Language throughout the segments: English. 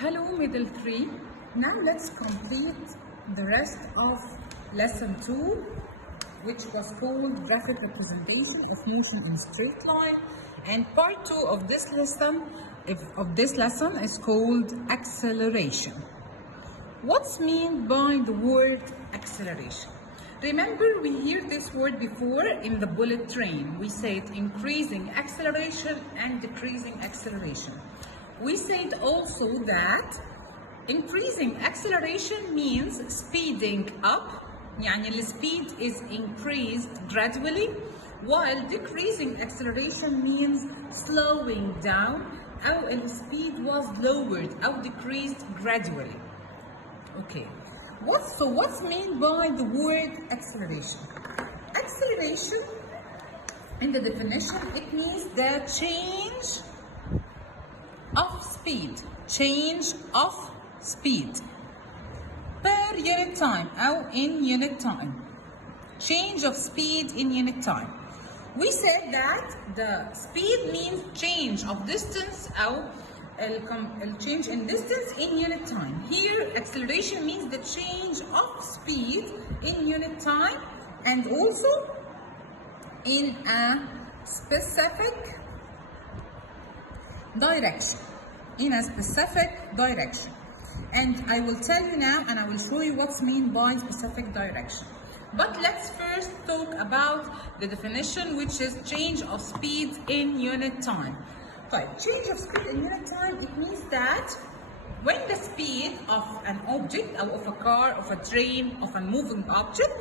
Hello middle 3. Now let's complete the rest of lesson 2, which was called graphic representation of motion in straight line, and part 2 of this lesson is called acceleration. What's meant by the word acceleration? Remember, we heard this word before in the bullet train. We said increasing acceleration and decreasing acceleration. We said also that increasing acceleration means speeding up, يعني the speed is increased gradually, while decreasing acceleration means slowing down, أو the speed was lowered أو decreased gradually. Okay, what's meant by the word acceleration? Acceleration, in the definition, it means the change of speed per unit time or in unit time. Change of speed in unit time. We said that the speed means change of distance or change in distance in unit time. Here acceleration means the change of speed in unit time and also in a specific direction. And I will tell you now and I will show you what's meant by specific direction. But let's first talk about the definition, which is change of speed in unit time. Right, change of speed in unit time, it means that when the speed of an object or of a car, of a train, of a moving object,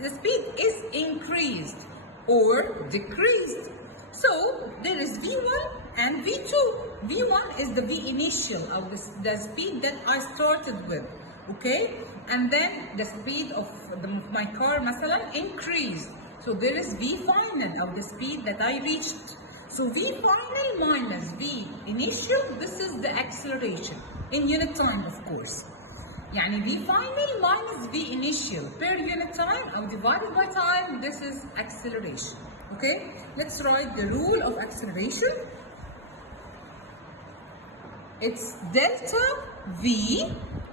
the speed is increased or decreased. So there is V1 and V2. V1 is the V initial, or the speed that I started with, okay? And then the speed of my car, مثلا, increased. So there is V final, or the speed that I reached. So V final minus V initial, this is the acceleration in unit time, of course. يعني V final minus V initial per unit time or divided by time, this is acceleration. Okay, let's write the rule of acceleration. It's delta V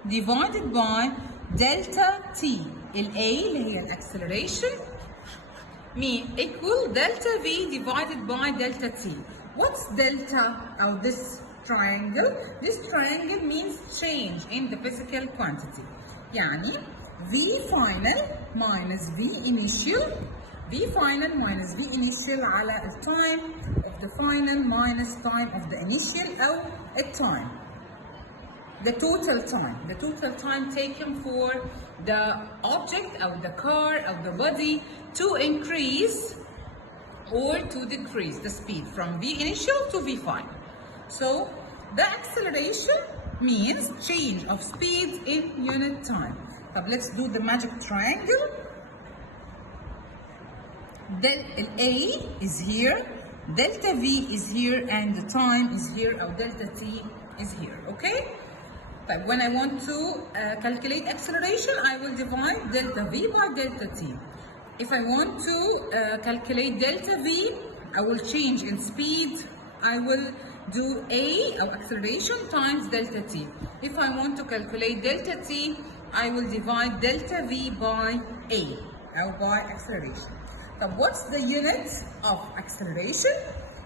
divided by delta T. ال A اللي هي acceleration equal delta V divided by delta T. What's delta of this triangle? This triangle means change in the physical quantity. يعني V final minus V initial. V final minus V initial على the time of the final minus time of the initial أو time. The total time taken for the object or the car or the body to increase or to decrease the speed from V initial to V final. So the acceleration means change of speed in unit time. But let's do the magic triangle. A is here, delta V is here, and the time is here, or delta T is here, okay? But when I want to calculate acceleration, I will divide delta V by delta T. If I want to calculate delta V, I will change in speed. I will do A, or acceleration, times delta T. If I want to calculate delta T, I will divide delta V by A, or by acceleration. So what's the unit of acceleration?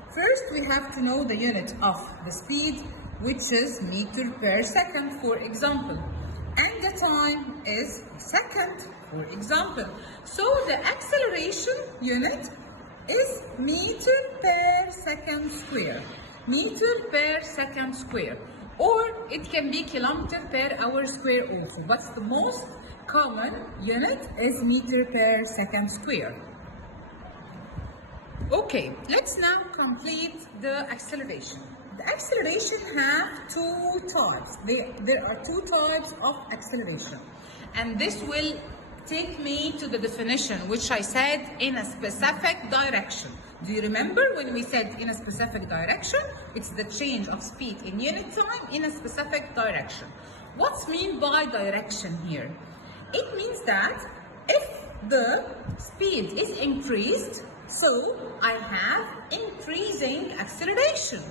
First, we have to know the unit of the speed, which is meter per second, for example. And the time is second, for example. So the acceleration unit is meter per second square. Meter per second square. Or it can be kilometer per hour square also. But the most common unit is meter per second square. Okay, let's now complete the acceleration. The acceleration have two types. There are two types of acceleration. And this will take me to the definition, which I said in a specific direction. Do you remember when we said in a specific direction? It's the change of speed in unit time in a specific direction. What's meant by direction here? It means that if the speed is increased, so I have increasing acceleration.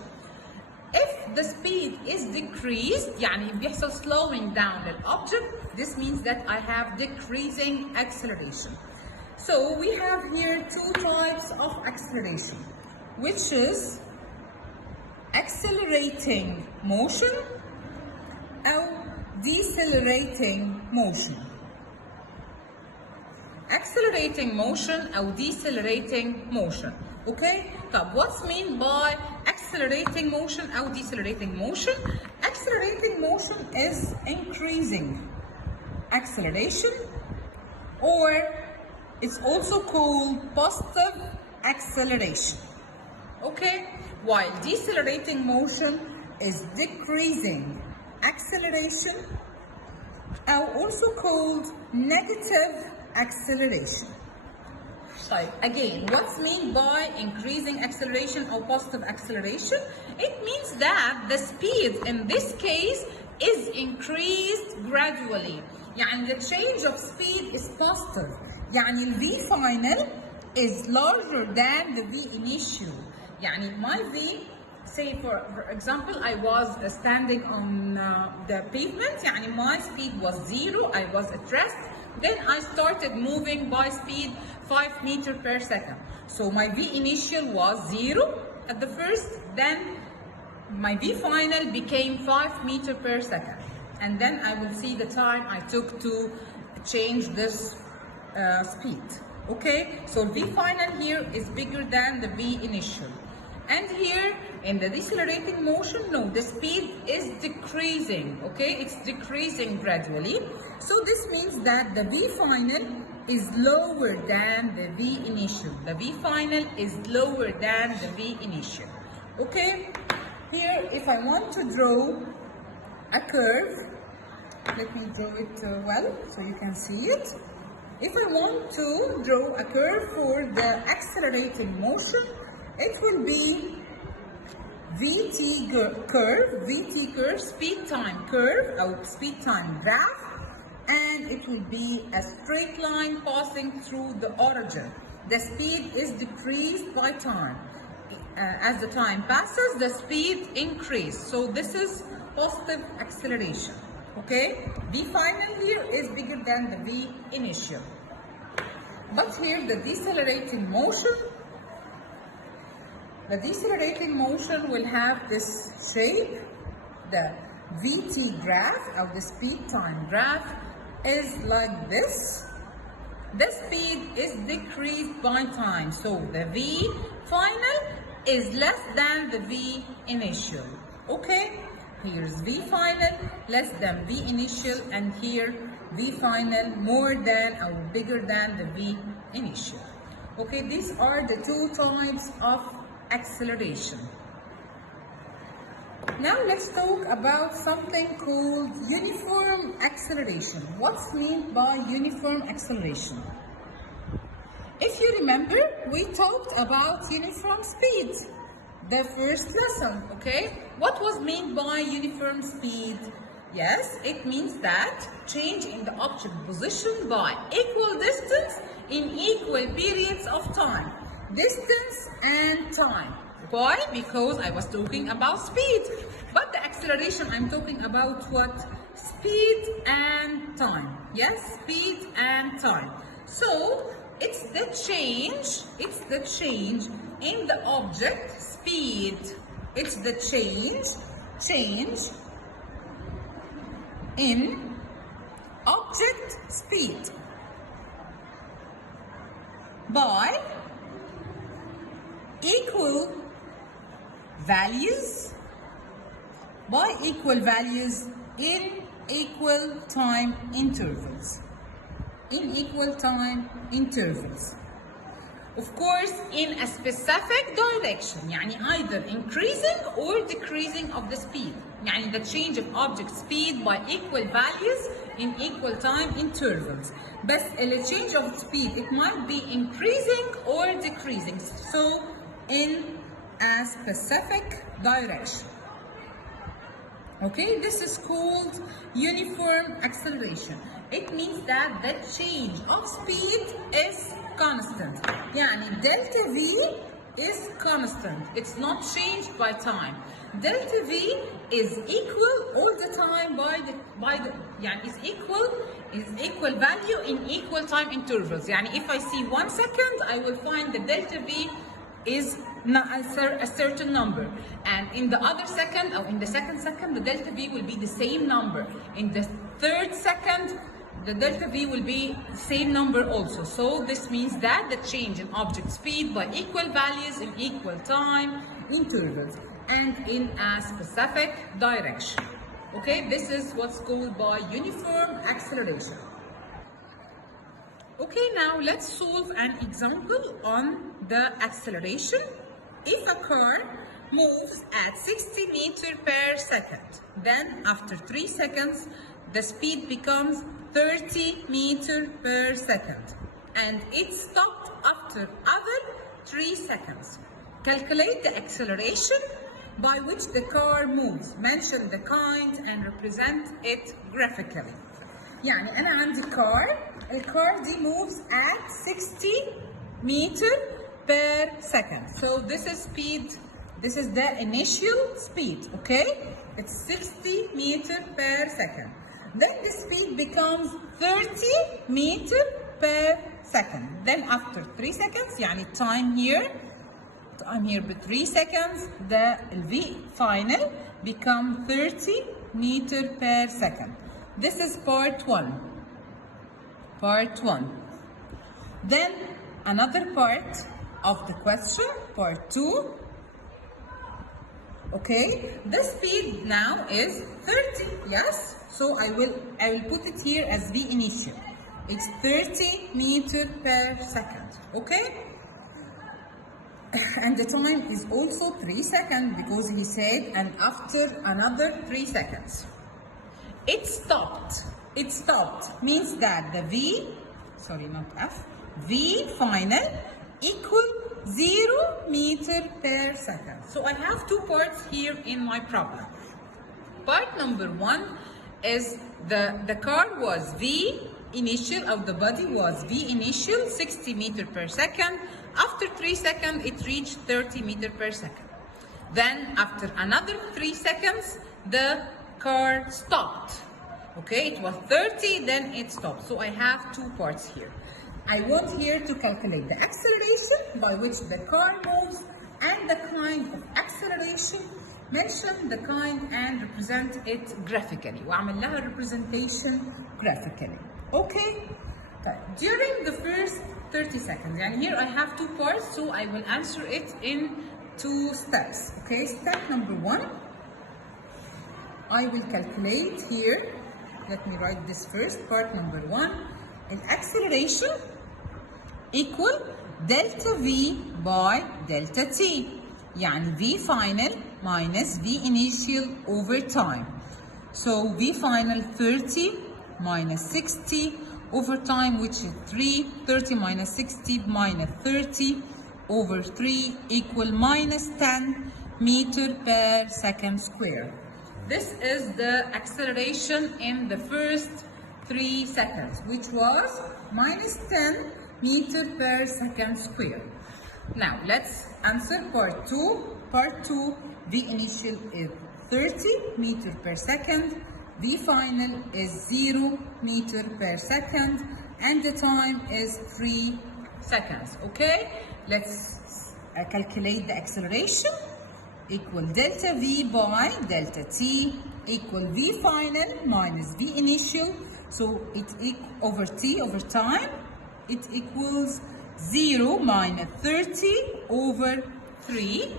If the speed is decreased, يعني بيحصل slowing down للobject, this means that I have decreasing acceleration. So we have here two types of acceleration, which is accelerating motion or decelerating motion. Accelerating motion or decelerating motion. Okay? طب what's mean by accelerating motion or decelerating motion? Accelerating motion is increasing acceleration, or it's also called positive acceleration. Okay? While decelerating motion is decreasing acceleration, or also called negative acceleration. So again, what's meant by increasing acceleration or positive acceleration? It means that the speed in this case is increased gradually. يعني the change of speed is positive. يعني the V final is larger than the V initial. يعني my V, say for example, I was standing on the pavement. يعني my speed was 0. I was at rest. Then I started moving by speed 5 meters per second. So my V initial was 0 at the first, then my V final became 5 meters per second. And then I will see the time I took to change this speed. Okay, so V final here is bigger than the V initial. And here in the decelerating motion, no, the speed is decreasing. Okay, it's decreasing gradually. So this means that the V final is lower than the V initial. The V final is lower than the V initial. Okay, here if I want to draw a curve, let me draw it well so you can see it. If I want to draw a curve for the accelerating motion, it will be VT curve, speed time curve, or speed time graph, and it will be a straight line passing through the origin. The speed is decreased by time. As the time passes, the speed increases. So this is positive acceleration. Okay? V final here is bigger than the V initial. But here the decelerating motion will have this shape. The VT graph, or the speed time graph, is like this. The speed is decreased by time. So the V final is less than the V initial. Okay? Here's V final less than V initial, and here V final more than or bigger than the V initial. Okay, these are the two types of acceleration. Now let's talk about something called uniform acceleration. What's meant by uniform acceleration? If you remember, we talked about uniform speed the first lesson, okay? What was meant by uniform speed? Yes, it means that change in the object position by equal distance in equal periods of time. Distance and time. Why? Because I was talking about speed. But the acceleration, I'm talking about what? Speed and time. Yes, speed and time. So, it's the change in the object speed. It's the change in object speed by equal values in equal time intervals. Of course, in a specific direction, يعني either increasing or decreasing of the speed. يعني the change of object speed by equal values in equal time intervals. But the change of speed, it might be increasing or decreasing. So, in a specific direction. Okay, this is called uniform acceleration. It means that the change of speed is constant. يعني delta V is constant. It's not changed by time. Delta V is equal all the time يعني is equal value in equal time intervals. يعني if I see 1 second, I will find the delta V is a certain number, and in the other second, or in the second second, the delta V will be the same number. In the third second, the delta V will be the same number also. So this means that the change in object speed by equal values in equal time intervals and in a specific direction. Okay, this is what's called by uniform acceleration. Okay, now let's solve an example on the acceleration. If a car moves at 60 meters per second, then after 3 seconds, the speed becomes 30 meters per second, and it stopped after other 3 seconds. Calculate the acceleration by which the car moves. Mention the kind and represent it graphically. يعني أنا عندي الكار دي moves at 60 meters per second. So this is speed. This is the initial speed, okay? It's 60 meters per second. Then the speed becomes 30 meters per second. Then after 3 seconds, يعني time here but 3 seconds, the V final become 30 meters per second. This is part 1. Then another part of the question, part 2. Okay, the speed now is 30, yes? So I will put it here as V initial. It's 30 meters per second, okay? And the time is also 3 seconds because he said, and after another 3 seconds. It stopped. It stopped means that the V final equal 0 meters per second. So I have 2 parts here in my problem. Part number 1 is the car was V initial of the body was V initial 60 meters per second. After 3 seconds, it reached 30 meters per second. Then after another 3 seconds, the car stopped. Okay, it was 30, then it stopped. So I have 2 parts here. I want here to calculate the acceleration by which the car moves and the kind of acceleration. Mention the kind and represent it graphically. وأعمل لها representation graphically. Okay. During the first 30 seconds, and here I have 2 parts, so I will answer it in 2 steps. Okay, step number 1. I will calculate here. Let me write this first. Part number 1. An acceleration equal delta V by delta T. يعني V final minus V initial over time. So V final 30 minus 60 over time, which is 3. 30 minus 60 minus 30 over 3 equal minus 10 meter per second square. This is the acceleration in the first 3 seconds, which was minus 10 meter per second square. Now let's answer part 2. Part 2, V initial is 30 meter per second. V final is 0 meter per second, and the time is 3 seconds. Okay, let's calculate the acceleration. Equal delta V by delta T equal V final minus V initial. So it over T over time, it equals 0 minus 30 over 3.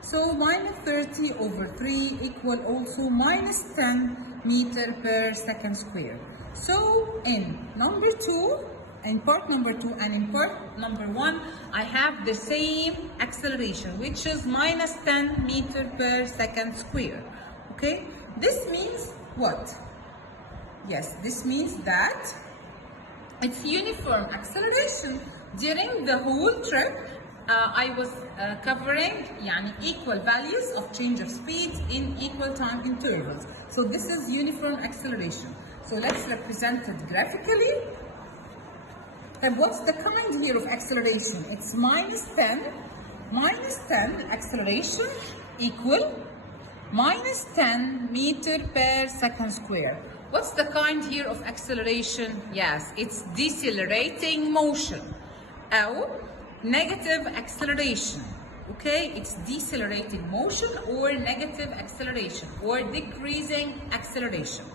So minus 30 over 3 equal also minus 10 meter per second square. So in number 2, in part number 2 and in part number 1, I have the same acceleration, which is minus 10 meter per second square. Okay, this means what? Yes, this means that it's uniform acceleration. During the whole trip, I was covering equal values of change of speed in equal time intervals. So this is uniform acceleration. So let's represent it graphically. And what's the kind here of acceleration? It's minus 10 acceleration equal minus 10 meter per second square. What's the kind here of acceleration? Yes, it's decelerating motion or negative acceleration. Okay, it's decelerating motion or negative acceleration or decreasing acceleration.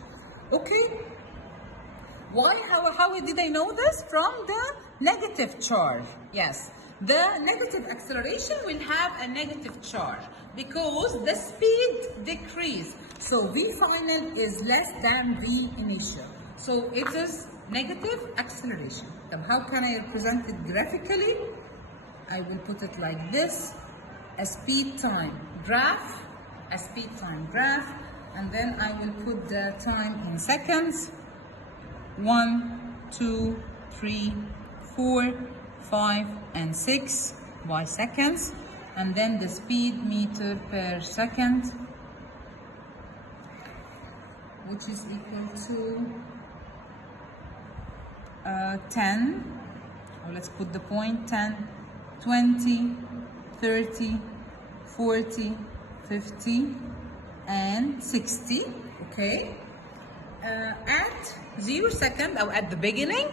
Okay, why? How did I know this? From the negative charge. Yes, the negative acceleration will have a negative charge because the speed decrease. So V final is less than V initial. So it is negative acceleration. So how can I represent it graphically? I will put it like this: a speed time graph, and then I will put the time in seconds. 1, 2, 3, 4, 5, and 6 by seconds, and then the speed meter per second, which is equal to 10, or let's put the point 10, 20, 30, 40, 50, and 60. Okay. At 0 second, or at the beginning,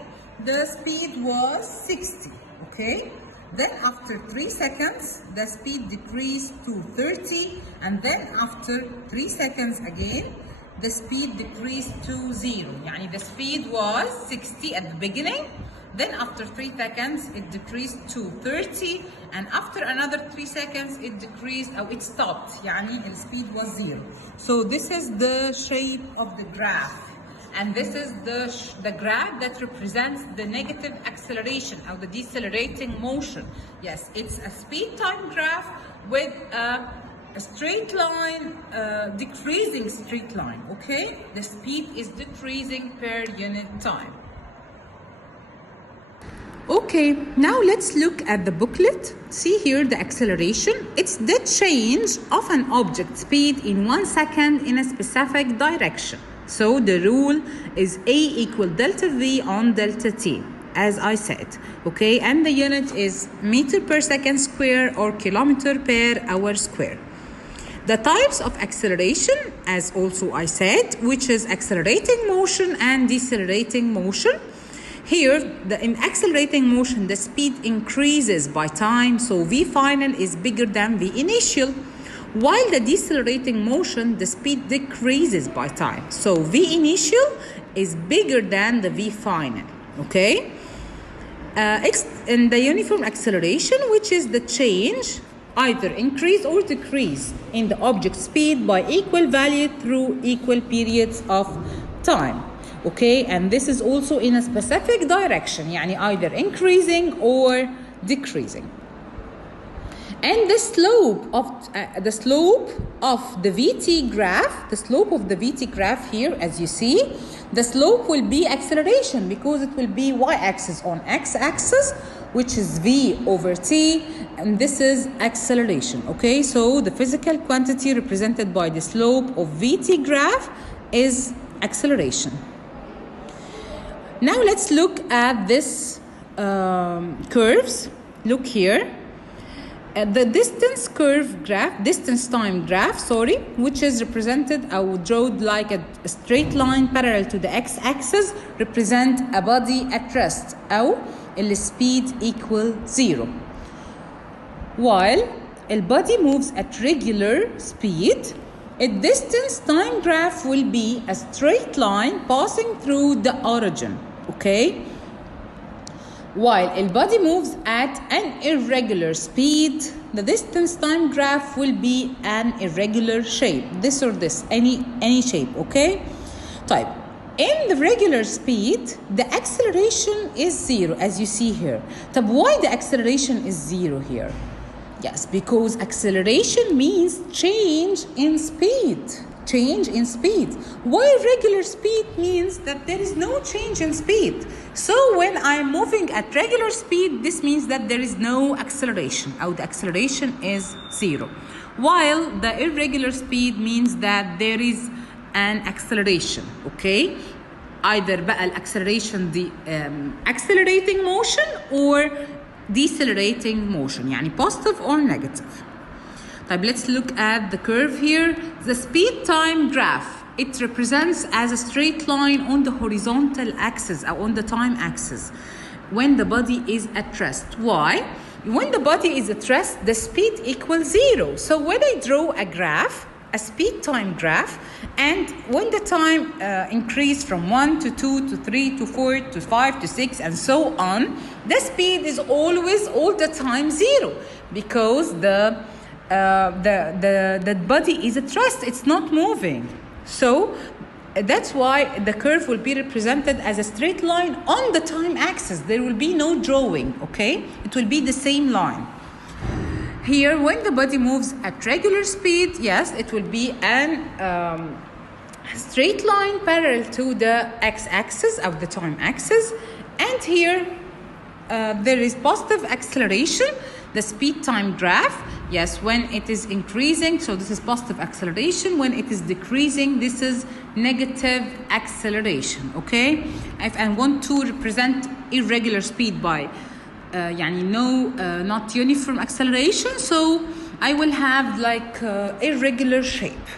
the speed was 60. Okay. Then after 3 seconds, the speed decreased to 30, and then after 3 seconds again, the speed decreased to 0. Yani the speed was 60 at the beginning. Then after 3 seconds, it decreased to 30, and after another 3 seconds, it decreased, or it stopped. Yani the speed was 0. So this is the shape of the graph, and this is the graph that represents the negative acceleration or the decelerating motion. Yes, it's a speed time graph with a straight line, decreasing straight line. Okay, the speed is decreasing per unit time. Okay, now let's look at the booklet. See here the acceleration. It's the change of an object speed in 1 second in a specific direction. So the rule is A equal delta V on delta T, as I said. Okay, and the unit is meter per second square or kilometer per hour square. The types of acceleration, as also I said, which is accelerating motion and decelerating motion. Here, in accelerating motion, the speed increases by time, so V final is bigger than V initial. While the decelerating motion, the speed decreases by time, so V initial is bigger than the V final. Okay? In the uniform acceleration, which is the change, either increase or decrease in the object speed by equal value through equal periods of time. Okay, and this is also in a specific direction, yani either increasing or decreasing. And the slope of the VT graph, here, as you see, the slope will be acceleration because it will be y-axis on x-axis, which is V over T, and this is acceleration. Okay, so the physical quantity represented by the slope of VT graph is acceleration. Now let's look at this curves. Look here. The distance time graph, which is represented, I would draw like a straight line parallel to the x-axis, represent a body at rest, أو speed equal 0. While a body moves at regular speed, a distance time graph will be a straight line passing through the origin. Okay? While a body moves at an irregular speed, the distance time graph will be an irregular shape, this or this, any shape. Okay? Type. In the regular speed, the acceleration is 0, as you see here. So why the acceleration is 0 here? Yes, because acceleration means change in speed. While regular speed means that there is no change in speed. So when I'm moving at regular speed, this means that there is no acceleration, or the acceleration is 0. While the irregular speed means that there is an acceleration. Okay? either بقى acceleration the accelerating motion or decelerating motion يعني positive or negative. طيب let's look at the curve here. The speed time graph, it represents as a straight line on the horizontal axis or on the time axis when the body is at rest. Why? When the body is at rest, the speed equals 0. So when I draw a graph, a speed time graph, and when the time increase from 1 to 2 to 3 to 4 to 5 to 6 and so on, the speed is always all the time 0 because the body is at rest, it's not moving. So that's why the curve will be represented as a straight line on the time axis. There will be no drawing, okay? It will be the same line. Here, when the body moves at regular speed, yes, it will be an straight line parallel to the x-axis of the time axis. And here, there is positive acceleration, the speed time graph. Yes, when it is increasing, so this is positive acceleration. When it is decreasing, this is negative acceleration, okay? If I want to represent irregular speed by not uniform acceleration, so I will have like irregular shape.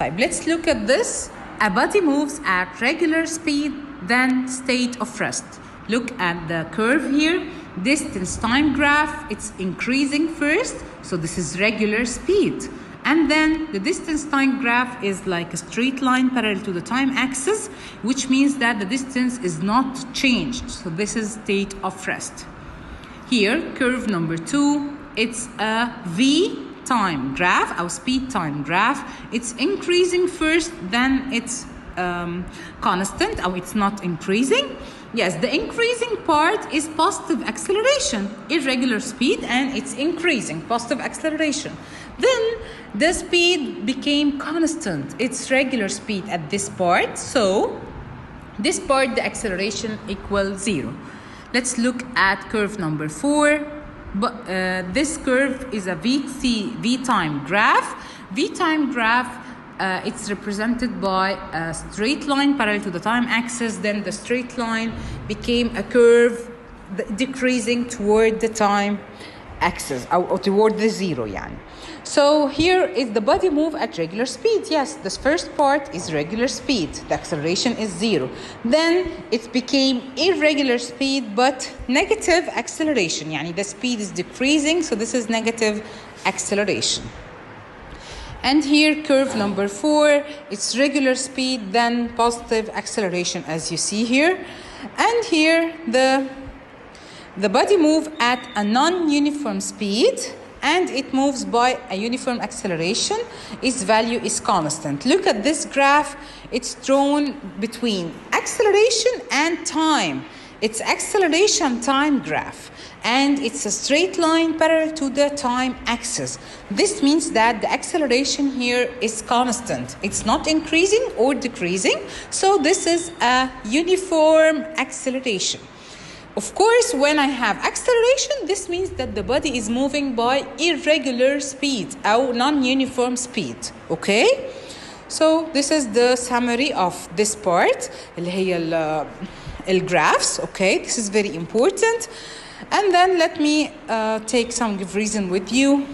طيب, let's look at this. A body moves at regular speed, then state of rest. Look at the curve here. Distance time graph, it's increasing first, so this is regular speed. And then the distance time graph is like a straight line parallel to the time axis, which means that the distance is not changed. So this is state of rest. Here, curve number 2, it's a V time graph, our speed time graph. It's increasing first, then it's constant, or it's not increasing. Yes, the increasing part is positive acceleration, irregular speed, and it's increasing, positive acceleration. Then the speed became constant. It's regular speed at this part. So this part, the acceleration equals 0. Let's look at curve number 4. But this curve is a V time graph. V time graph, it's represented by a straight line parallel to the time axis. Then the straight line became a curve decreasing toward the time axis, or toward the 0 يعني. So here is the body move at regular speed. Yes, this first part is regular speed. The acceleration is 0. Then it became irregular speed but negative acceleration. يعني the speed is decreasing, so this is negative acceleration. And here curve number 4, it's regular speed, then positive acceleration as you see here. And here the body move at a non-uniform speed, and it moves by a uniform acceleration. Its value is constant. Look at this graph. It's drawn between acceleration and time. It's acceleration time graph, and it's a straight line parallel to the time axis. This means that the acceleration here is constant. It's not increasing or decreasing. So this is a uniform acceleration. Of course, when I have acceleration, this means that the body is moving by irregular speed or non-uniform speed, okay? So this is the summary of this part, اللي هي graphs, okay? This is very important. And then let me take some give reason with you.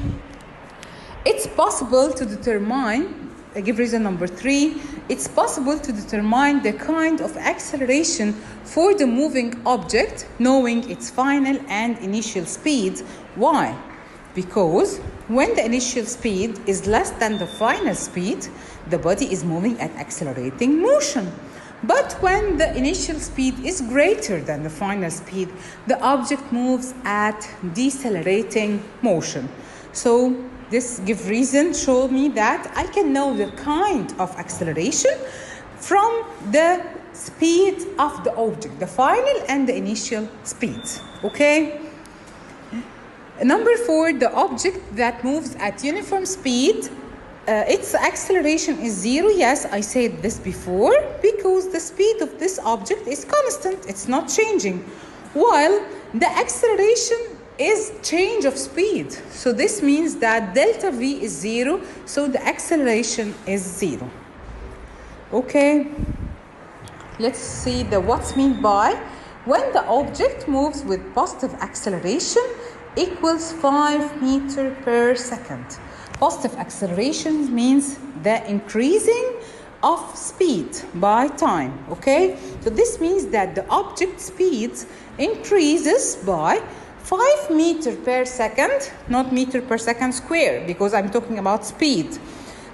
It's possible to determine, give reason number 3, it's possible to determine the kind of acceleration for the moving object knowing its final and initial speed. Why? Because when the initial speed is less than the final speed, the body is moving at accelerating motion. But when the initial speed is greater than the final speed, the object moves at decelerating motion. So this give reason show me that I can know the kind of acceleration from the speed of the object, the final and the initial speeds, okay? Number 4, the object that moves at uniform speed, its acceleration is 0. Yes, I said this before, because the speed of this object is constant, it's not changing, while the acceleration is change of speed. So this means that delta V is 0, so the acceleration is 0. Okay. let's see what's meant by when the object moves with positive acceleration equals 5 meters per second. Positive acceleration means the increasing of speed by time, okay? So this means that the object speed increases by 5 meters per second, not meter per second square, because I'm talking about speed.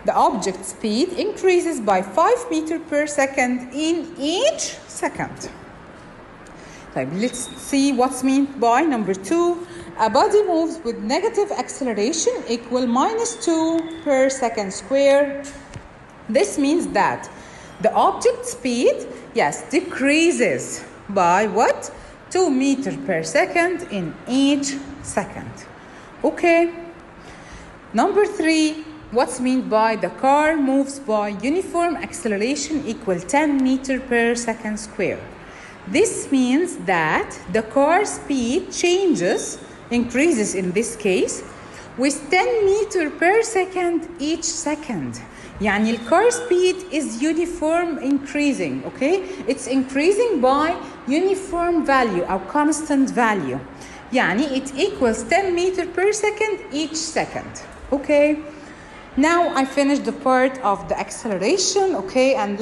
The object speed increases by 5 meters per second in each second. So let's see what's meant by number 2. A body moves with negative acceleration equal -2 per second square. This means that the object speed, yes, decreases by what? 2 meters per second in each second. Okay. Number 3, what's meant by the car moves by uniform acceleration equal 10 meters per second square. This means that the car speed increases in this case with 10 meters per second each second. يعني the car speed is uniform increasing, okay? It's increasing by uniform value or constant value. يعني it equals 10 meters per second each second, okay? Now I finished the part of the acceleration, okay, and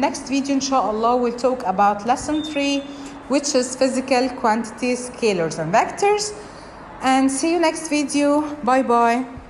next video inshallah we'll talk about lesson 3, which is physical quantities, scalars and vectors. And see you next video. Bye bye.